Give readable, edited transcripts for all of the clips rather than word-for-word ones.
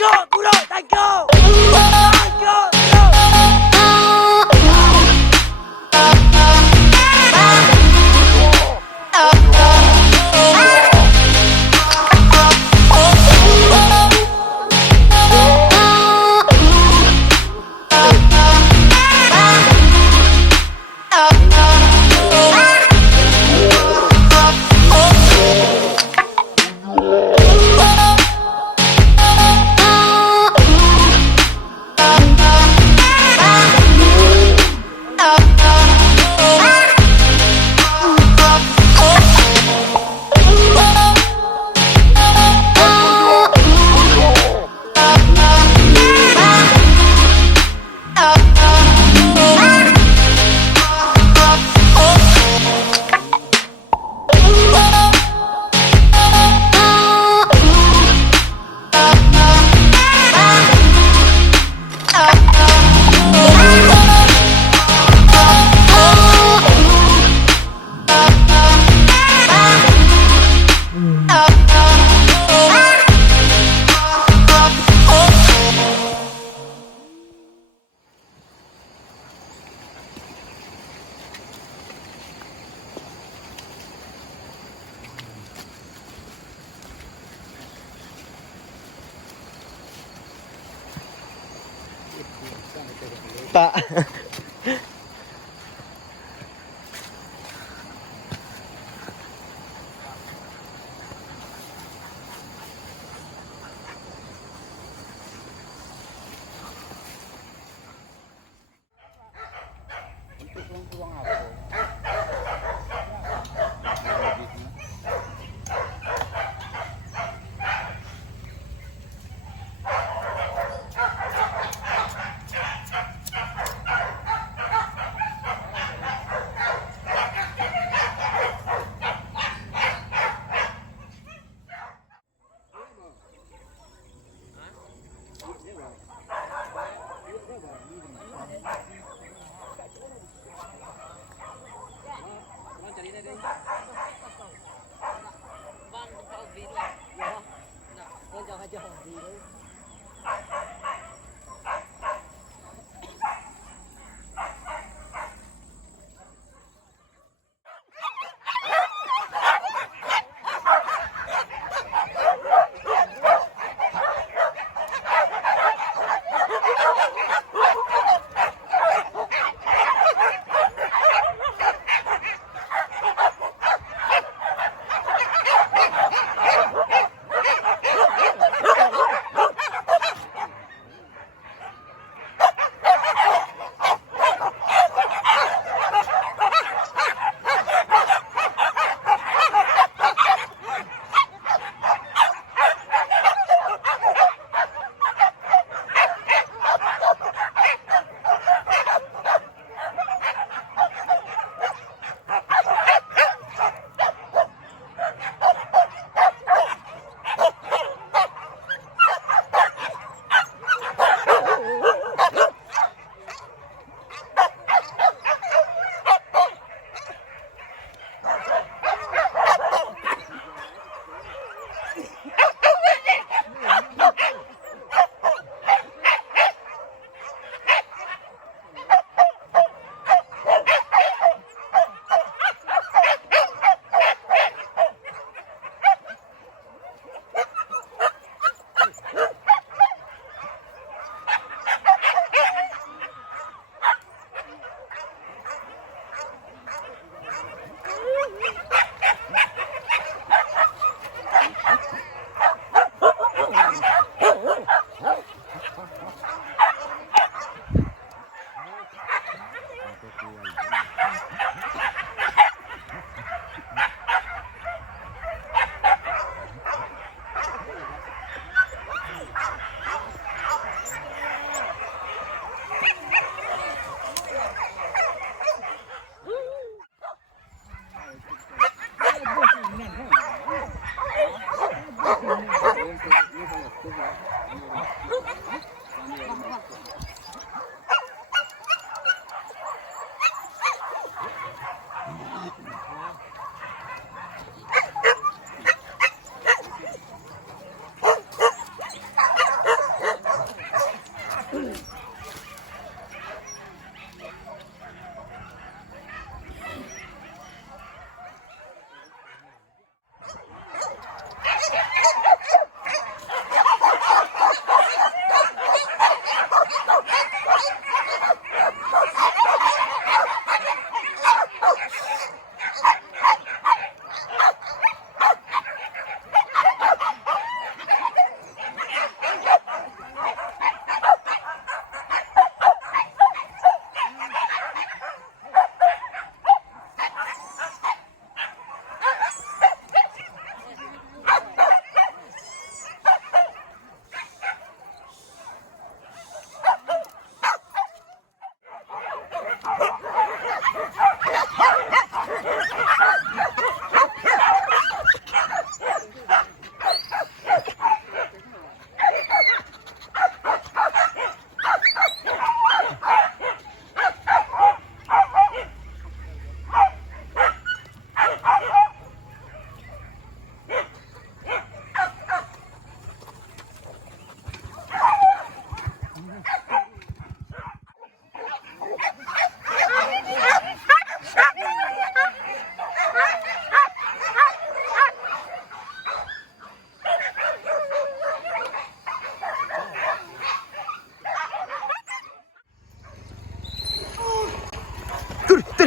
you, bro. Thank you. Thank you, bro. Pak.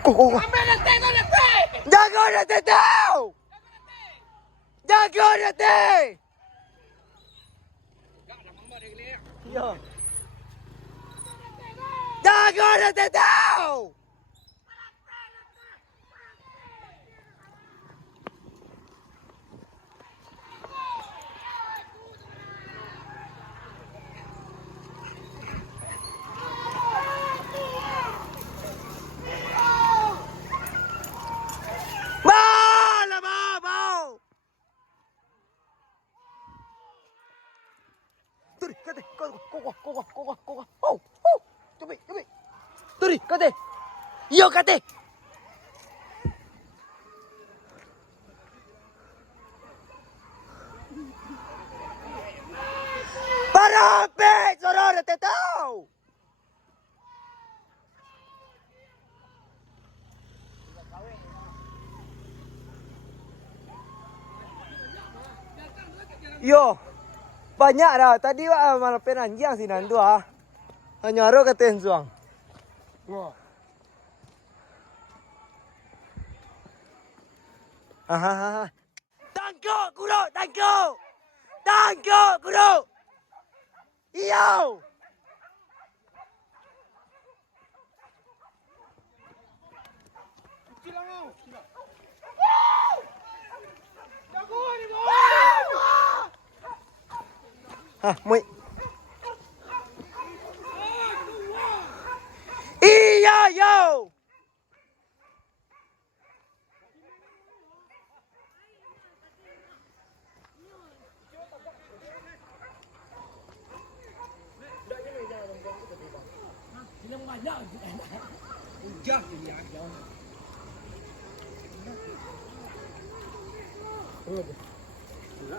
Kok. Jago nanti tahu. Jago nanti. Yo. Jago nanti tahu. Turi, kate. Yo, kate. Para, pe, soror, te tahu. Yo, banyak dah. Tadi malah penanjang si nandu ah. Hanya ro kata suang. Wah. Hahaha. Tangkap guru, tangkap. Tangkap guru. Iyo. Hah, mui. Iya, yo.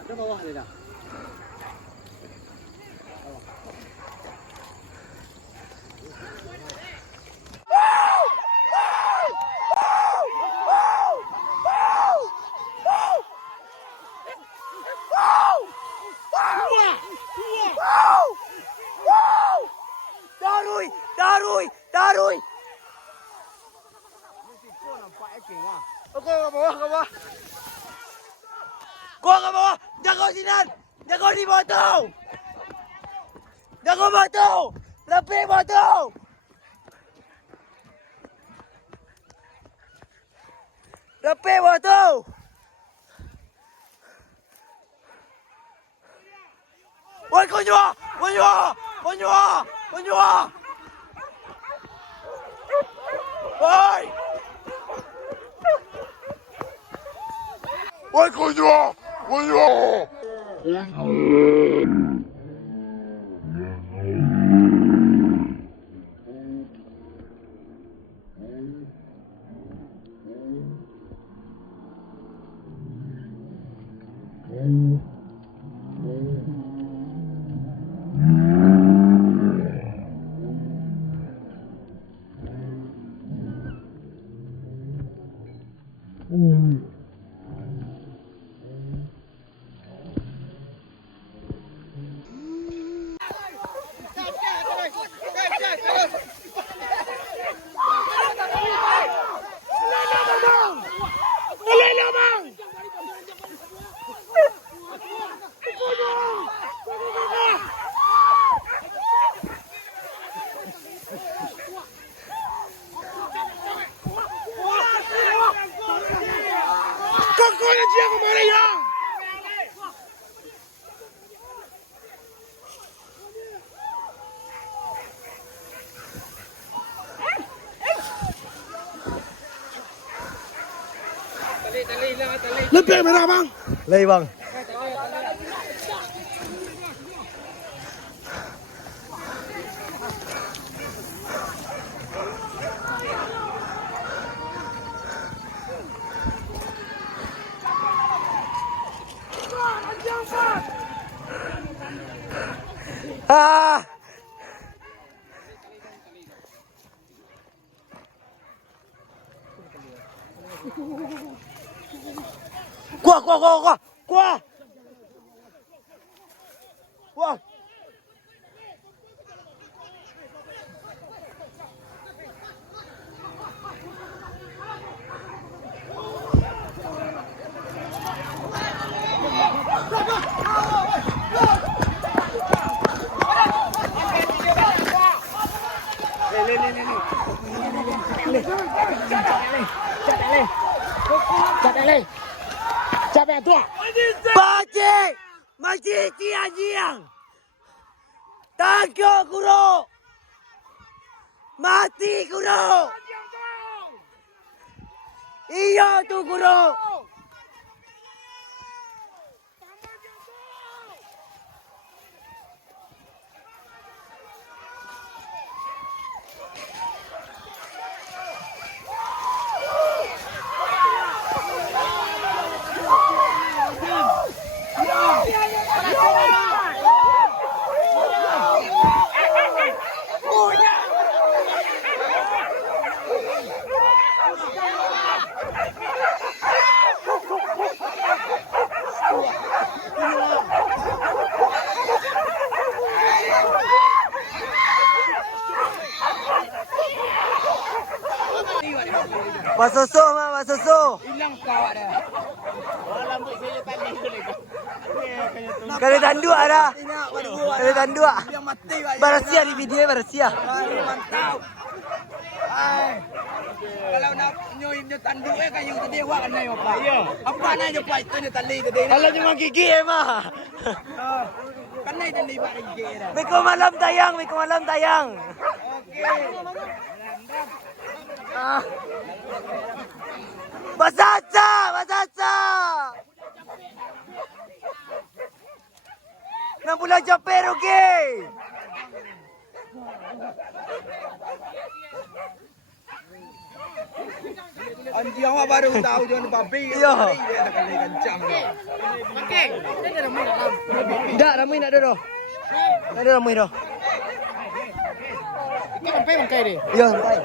Ke bawah ni dah. Darui, darui, darui. Okey, ke bawah, ke bawah. Gua ke bawah. Jaga sinan. Jaga di batu. Jaga batu. Lebih batu. Lebih batu. Woi, konjua. Konjua. Konjua. Konjua. Woi. Woi, konjua. Konjua. Lebih merah bang. Lei bang. Ah. Kuah. Kuah. Mati anjing. Tangkap guru. Mati guru. Iya tu guru. Basusu mah basusu. Hilang kau ada. Kali tanduk ada. Kali tanduk. Yang mati pak. Barasia di video barasia. Mantap. Kalau nak nyoy tanduk kayu tadi awak kena yo pak. Apa nak yo pak itu tali tadi. Kalau cuma gigi mah. Kena tali pak gigi dah. Miko malam tayang, miko malam tayang. Ah. Basaca, basaca. 60 japer okey. Anjing awak baru tahu jangan babi. Iya. Dia nak kali kencang. Okey. Dah ramai nak dah. Nak ada ramai dah. Ini sampai bangkai dia. Ya, sampai.